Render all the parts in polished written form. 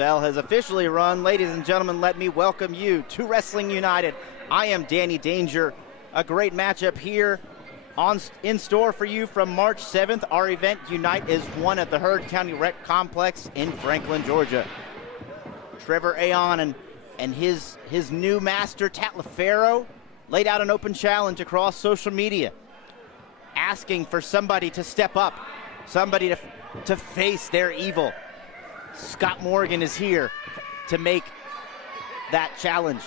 bell has officially rung. Ladies and gentlemen, let me welcome you to Wrestling United. I am Danny Danger. A great matchup here in store for you from March 7th. Our event, Unite, is one at the Heard County Rec Complex in Franklin, Georgia. Trever Aeon and his new master, Taliaferro, laid out an open challenge across social media, asking for somebody to step up, somebody to face their evil. Scott Morgan is here to make that challenge,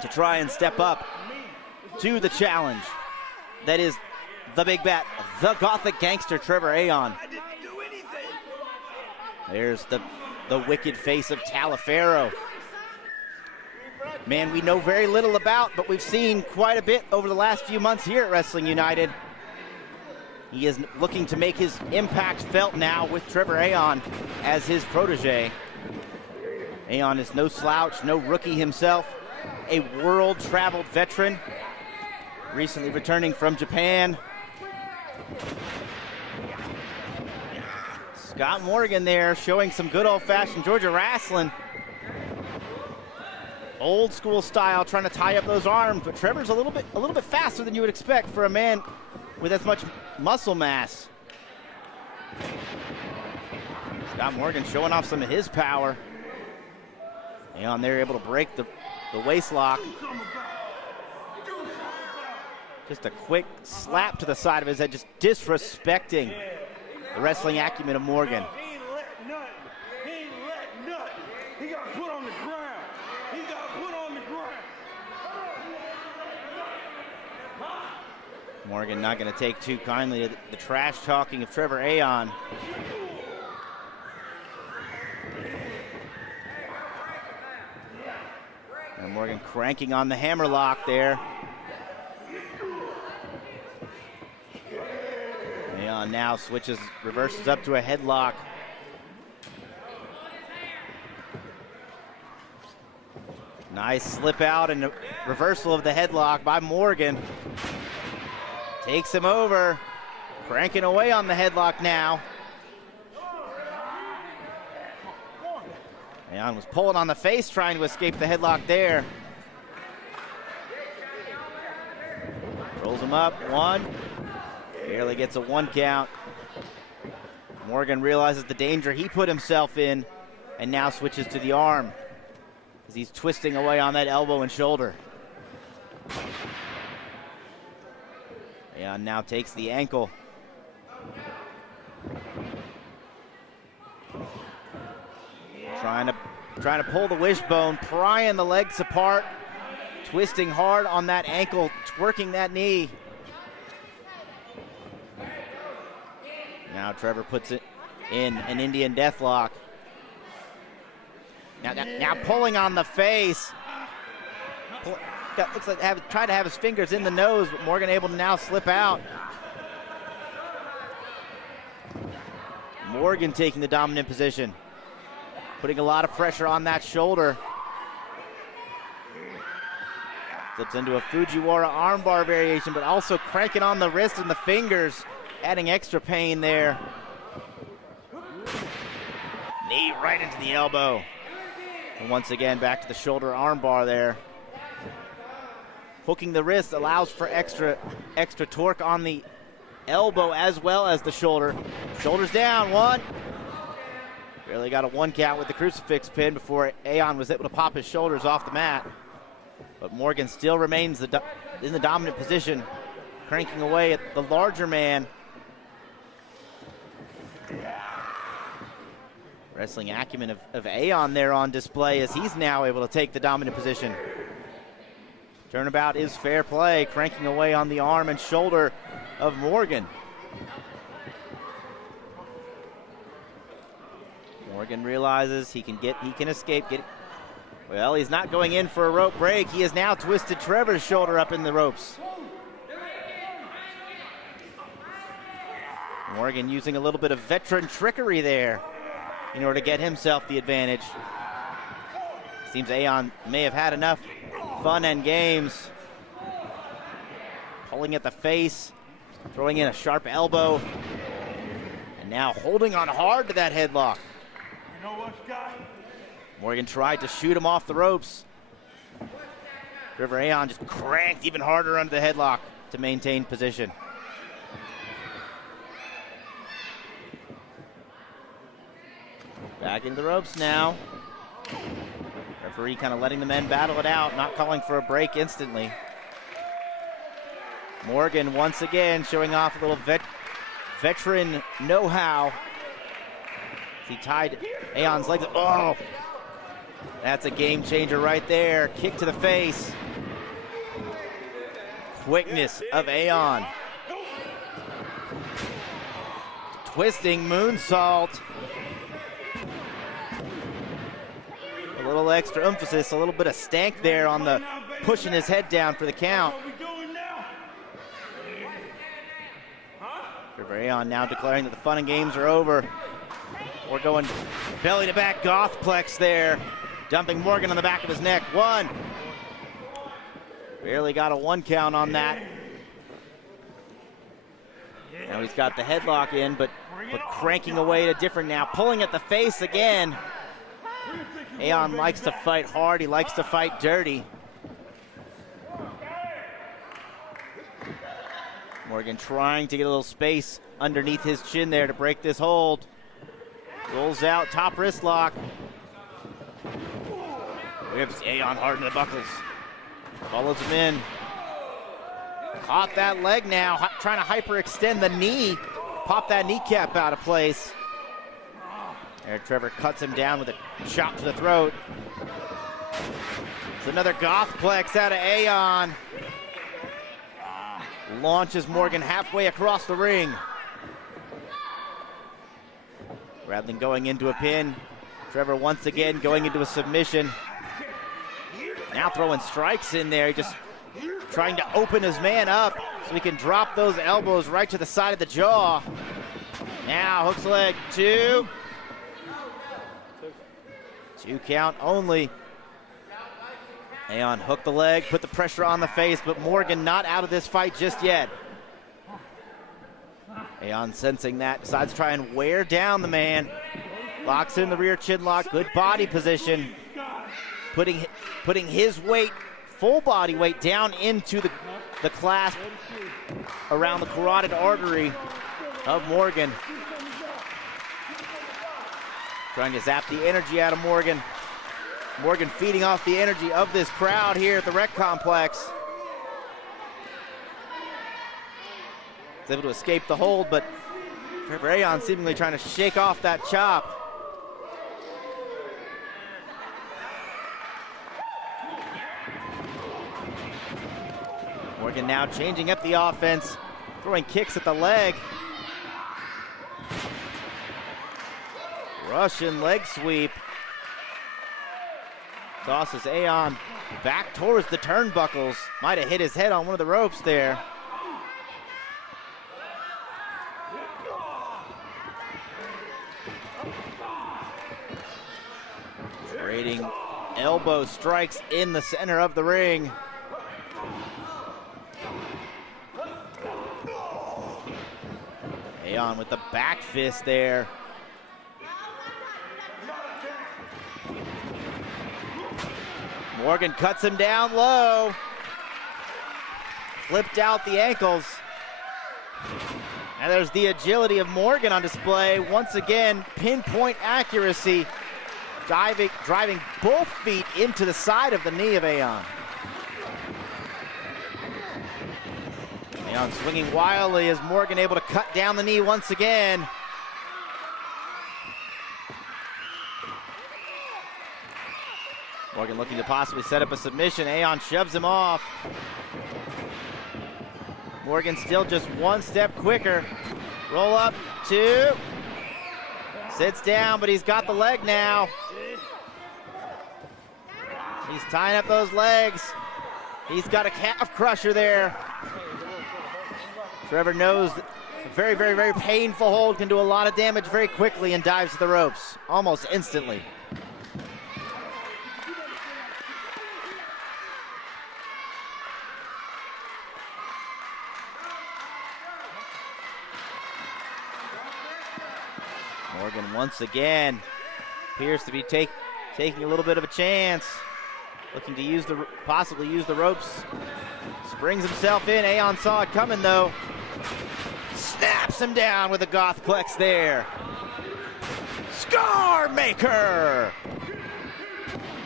to try and step up to the challenge that is the big bat, the Gothic gangster, Trever Aeon. There's the wicked face of Taliaferro. Man, we know very little about, but we've seen quite a bit over the last few months here at Wrestling United. He is looking to make his impact felt now with Trever Aeon as his protege. Aeon is no slouch, no rookie himself, a world-traveled veteran, recently returning from Japan. Scott Morgan there showing some good old-fashioned Georgia wrestling. Old school style, trying to tie up those arms, but Trevor's a little bit faster than you would expect for a man with as much muscle mass. Scott Morgan showing off some of his power. Aeon there able to break the waist lock. Just a quick slap to the side of his head, just disrespecting the wrestling acumen of Morgan. He ain't let nothing. He ain't let nothing. He got put on the ground. He got put on the ground. Morgan not going to take too kindly to the trash talking of Trever Aeon. And Morgan cranking on the hammerlock there. Aeon now reverses up to a headlock. Nice slip out and a reversal of the headlock by Morgan. Takes him over, cranking away on the headlock now. Aeon was pulling on the face, trying to escape the headlock there. Rolls him up, one. Barely gets a 1 count. Morgan realizes the danger he put himself in and now switches to the arm as he's twisting away on that elbow and shoulder. Aeon now takes the ankle. Trying to pull the wishbone, prying the legs apart, twisting hard on that ankle, twerking that knee. Now Trever puts it in an Indian deathlock. Now pulling on the face. Looks like trying to have his fingers in the nose, but Morgan able to now slip out. Morgan taking the dominant position, putting a lot of pressure on that shoulder. Slips into a Fujiwara armbar variation, but also cranking on the wrist and the fingers, adding extra pain there. Knee right into the elbow. And once again, back to the shoulder armbar there. Hooking the wrist allows for extra torque on the elbow as well as the shoulder. Shoulders down, one. Barely got a 1 count with the crucifix pin before Aeon was able to pop his shoulders off the mat. But Morgan still remains in the dominant position, cranking away at the larger man. Wrestling acumen of Aeon there on display as he's now able to take the dominant position. Turnabout is fair play, cranking away on the arm and shoulder of Morgan. Morgan realizes he can escape. Well, he's not going in for a rope break. He has now twisted Trevor's shoulder up in the ropes. Morgan using a little bit of veteran trickery there in order to get himself the advantage. Seems Aeon may have had enough fun and games. Pulling at the face, throwing in a sharp elbow, and now holding on hard to that headlock. You know what, Scott? Morgan tried to shoot him off the ropes. Trever Aeon just cranked even harder under the headlock to maintain position. Back into the ropes now. Referee kind of letting the men battle it out, not calling for a break instantly. Morgan once again showing off a little veteran know-how. He tied Aeon's legs. Oh, that's a game changer right there. Kick to the face. Quickness of Aeon. Twisting moonsault. A little extra emphasis, a little bit of stank there on the pushing his head down for the count. Trever Aeon now declaring that the fun and games are over. We're going belly to back Gothplex there. Dumping Morgan on the back of his neck. One. Barely got a 1 count on that. Now he's got the headlock in, but cranking away to different now. Pulling at the face again. Aeon likes to fight hard. He likes to fight dirty. Morgan trying to get a little space underneath his chin there to break this hold. Rolls out, top wrist lock. Whips Aeon hard in the buckles. Follows him in. Caught that leg now, trying to hyperextend the knee. Pop that kneecap out of place. There, Trever cuts him down with a chop to the throat. It's another Gothplex out of Aeon. Launches Morgan halfway across the ring. Rather than going into a pin, Trever once again going into a submission. Now throwing strikes in there, just trying to open his man up so he can drop those elbows right to the side of the jaw. Now hooks leg, 2. 2 count only. Aeon hooked the leg, put the pressure on the face, but Morgan not out of this fight just yet. Aeon sensing that, decides to try and wear down the man. Locks in the rear chin lock, good body position. Putting his weight, full body weight, down into the clasp around the carotid artery of Morgan. Trying to zap the energy out of Morgan. Morgan feeding off the energy of this crowd here at the Rec Complex. He's able to escape the hold, but Trever Aeon seemingly trying to shake off that chop. Morgan now changing up the offense, throwing kicks at the leg. Russian leg sweep. Tosses Aeon back towards the turnbuckles. Might have hit his head on one of the ropes there. Trading elbow strikes in the center of the ring. Aeon with the back fist there. Morgan cuts him down low. Flipped out the ankles. And there's the agility of Morgan on display. Once again, pinpoint accuracy. Driving both feet into the side of the knee of Aeon. Aeon swinging wildly as Morgan able to cut down the knee once again. Morgan looking to possibly set up a submission. Aeon shoves him off. Morgan still just one step quicker. Roll up, 2. Sits down, but he's got the leg now. He's tying up those legs. He's got a calf crusher there. Trever knows that a very, very, very painful hold can do a lot of damage very quickly and dives to the ropes almost instantly. Morgan once again Appears to be taking a little bit of a chance. Looking to possibly use the ropes. Springs himself in. Aeon saw it coming though. Snaps him down with a Gothplex there. Scar Maker!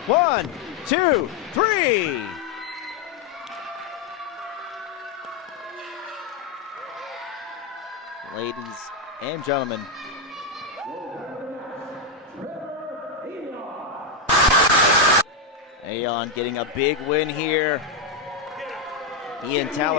1, 2, 3. Ladies and gentlemen, Aeon getting a big win here. Ian Talif